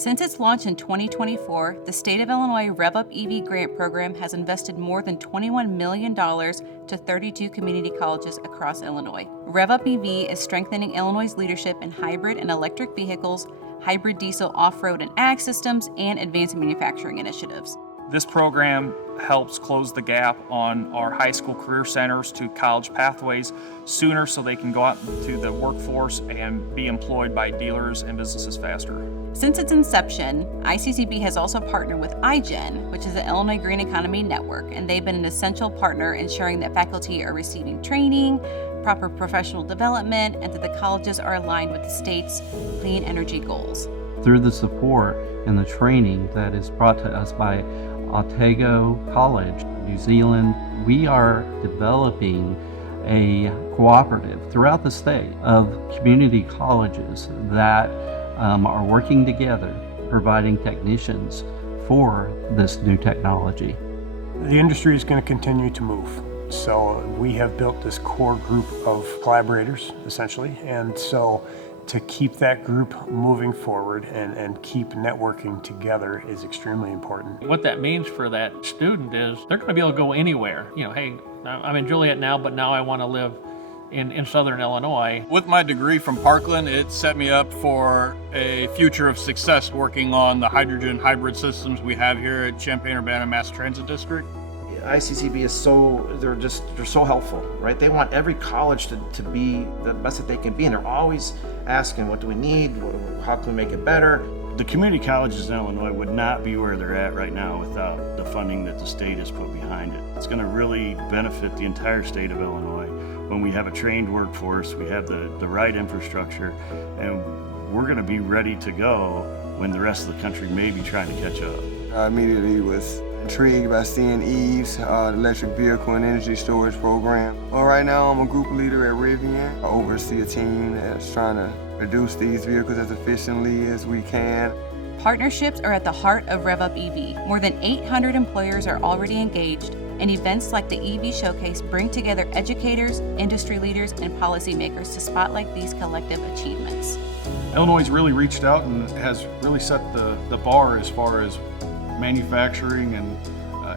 Since its launch in 2024, the State of Illinois Rev Up EV grant program has invested more than $21 million to 32 community colleges across Illinois. Rev Up EV is strengthening Illinois' leadership in hybrid and electric vehicles, hybrid diesel off-road and ag systems, and advanced manufacturing initiatives. This program helps close the gap on our high school career centers to college pathways sooner so they can go out into the workforce and be employed by dealers and businesses faster. Since its inception, ICCB has also partnered with iGen, which is the Illinois Green Economy Network, and they've been an essential partner ensuring that faculty are receiving training, proper professional development, and that the colleges are aligned with the state's clean energy goals. Through the support and the training that is brought to us by Otago College, New Zealand, we are developing a cooperative throughout the state of community colleges that are working together, providing technicians for this new technology. The industry is going to continue to move. So we have built this core group of collaborators, essentially, and so to keep that group moving forward and keep networking together is extremely important. What that means for that student is they're going to be able to go anywhere. You know, hey, I'm in Joliet now, but now I want to live in Southern Illinois. With my degree from Parkland, it set me up for a future of success working on the hydrogen hybrid systems we have here at Champaign-Urbana Mass Transit District. ICCB is they're so helpful, right? They want every college to be the best that they can be, and they're always asking, what do we need? How can we make it better? The community colleges in Illinois would not be where they're at right now without the funding that the state has put behind it. It's going to really benefit the entire state of Illinois. When we have a trained workforce, we have the right infrastructure, and we're going to be ready to go when the rest of the country may be trying to catch up. I immediately was intrigued by seeing EVE's electric vehicle and energy storage program. Well, right now I'm a group leader at Rivian. I oversee a team that's trying to produce these vehicles as efficiently as we can. Partnerships are at the heart of Rev Up EV. More than 800 employers are already engaged, and events like the EV Showcase bring together educators, industry leaders, and policymakers to spotlight these collective achievements. Illinois has really reached out and has really set the bar as far as manufacturing and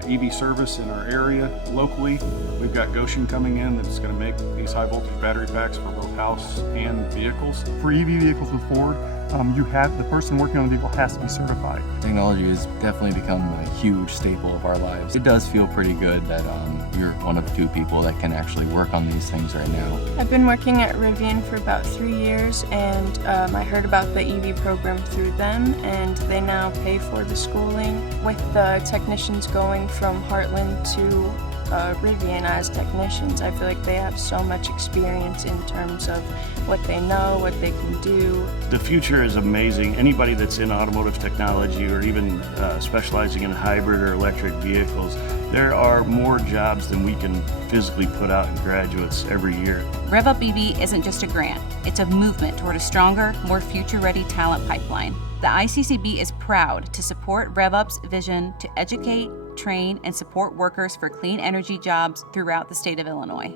EV service in our area locally. We've got Goshen coming in that's going to make these high voltage battery packs for both house and vehicles. For EV vehicles with Ford, the person working on the vehicle has to be certified. Technology has definitely become a huge staple of our lives. It does feel pretty good that you're one of 2 people that can actually work on these things right now. I've been working at Rivian for about 3 years, and I heard about the EV program through them, and they now pay for the schooling. With the technicians going from Heartland to Rivian as technicians, I feel like they have so much experience in terms of what they know, what they can do. The future is amazing. Anybody that's in automotive technology or even specializing in hybrid or electric vehicles, there are more jobs than we can physically put out in graduates every year. Rev Up EV isn't just a grant, it's a movement toward a stronger, more future-ready talent pipeline. The ICCB is proud to support Rev Up's vision to educate, train, and support workers for clean energy jobs throughout the state of Illinois.